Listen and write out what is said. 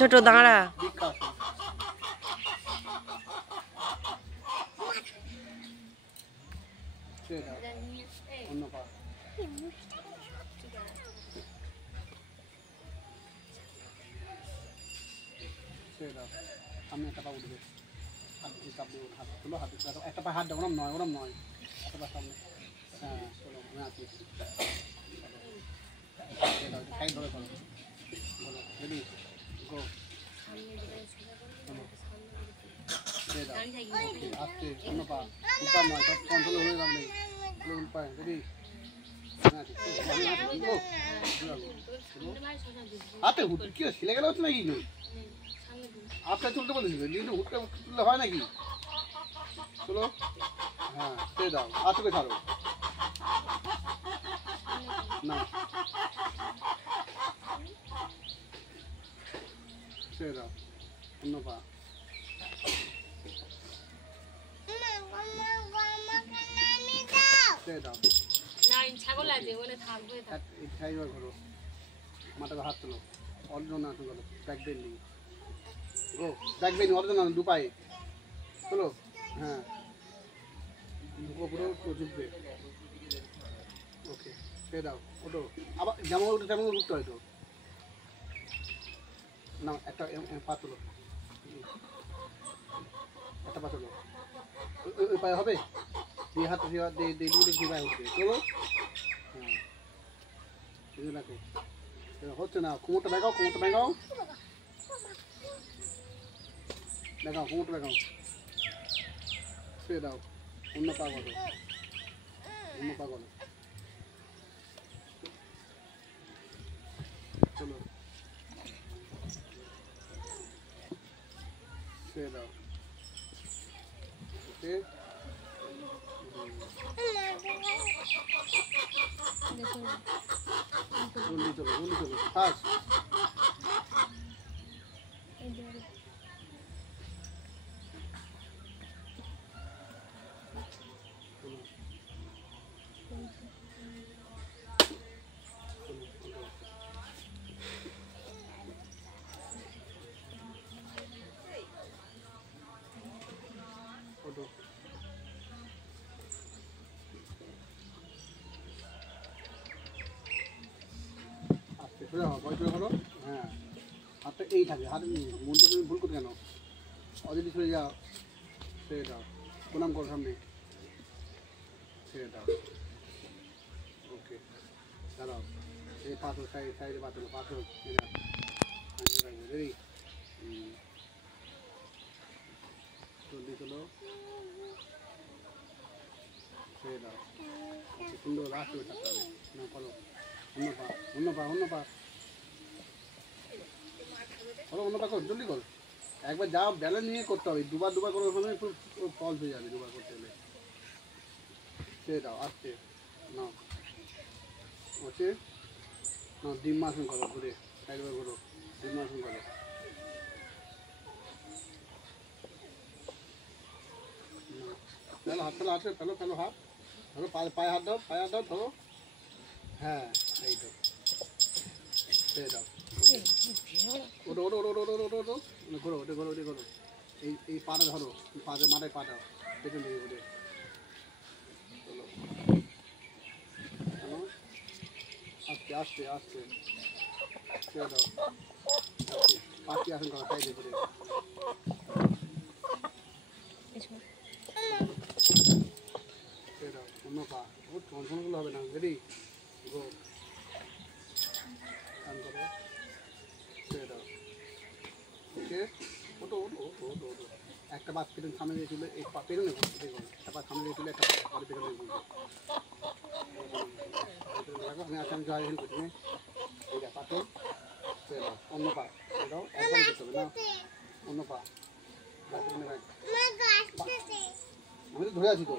ছোট দাঁড়া। সামনে একটা পা উঠবে, হাত তুলো, হাত একটা পা হাত দেবো, ওরম নয়, একটা পা সামনে। হ্যাঁ চলো, আমি আছি। সাইড ধরে করো, বলো রেডি গো। আস্তে অন্য পা, উপায় নয়, সব কন্ট্রোল হয়ে যাবে নেই, উপায় রেডি। হাতে হুট কি ছিলে গেলে হচ্ছে নাকি? আপনি চলতে বলেছিল কিন্তু হুটকে তুললে হয় নাকি? চলো, হ্যাঁ ছেড়ে দাও, আজকে ছাড়ো না, ছেড়ে দাও অন্য পা। ছেড়ে দাও, মাথাটা হাত তোলো, অর্জন আসুন বলো, ব্যাক বেন্ডিং গো, ব্যাক বেন্ডিং অর্জন আসুন দু পায়ে চলো। হ্যাঁ পুরো ঢুকবে, ওকে ছেড়ে দাও, ওটো আবার যেমন ওটো তেমন উঠতে হয় তো না। একটা পা তোলো, একটা পা তোলো, ওই পায়ে হবে, দিয়ে হাত দিয়ে পায়ে উঠবে চলো। হ্যাঁ রাখো, হচ্ছে না, কোমরটা দেখাও, কোমরটা দেখাও, দেখাও কোমরটা দেখাও, ছেড়ে দাও অন্য পা করো, অন্য পা করো চলো, ছেড়ে দাও, ওকে জলদি চলো ফাস্ট। হ্যাঁ হাতটা এই থাকে, হাত মনটা তুমি ভুল করো কেন, অযথি সরে যাও, ছেড়ে দাও, প্রণাম করো সামনে, ছেড়ে দাও, ওকে দাঁড়াও, এই পাথর সাইডে পাথর রেডি, জলদি চলো, ছেড়ে দাও, ওকে সুন্দর লাস্ট হয়ে থাকতে হবে না, ফলো অন্য পা, অন্য পা, অন্য পা ফলো, অন্য পা কর, জলদি কর, একবার যা ব্যালেন্স নিয়ে করতে হবে, দুবার করে ওখানে একটু ফলস হয়ে যাবে, দুবার করতে হলে ছেড়ে দাও, আসতে না ওকে না, ডিম্বাসন করো, ঘুরে সাইডবার ঘুরো, ডিম্বাসন করো, ফেলো হাত, ফেলো হাত, ফেলো হাত ধরো, পায়ে হাত দাও, ধরো, হ্যাঁ এই তো ছেড়ে দাও, ওটো ঘোরো, ঘোরো, এই পাটা ধরো, পাটা মাথায় পা দাও, পেছন দিকে ঘুরে চলো, আস্তে ছেড়ে দাও, পাঁচটি আসন করো সাইডে ঘুরে, ছেড়ে দাও অন্য পা, ও টেনশনগুলো হবে না, রেডি গো, কান করো, ছেড়ে দাও, ওকে ওটো, একটা পা পেছন সামনে দিয়ে তুলে, এই পা পেছনে একটা পা সামনে দিয়ে তুলে, একটা পা পেছনে দিয়ে আমি আসাম জয় হিন্দ করছি, এইটা পাথর ছেড়ে দাও, অন্য পা ছেড়ে দাও, একবারই করতে হবে না, অন্য পা আমি তো ধরে আছি তো,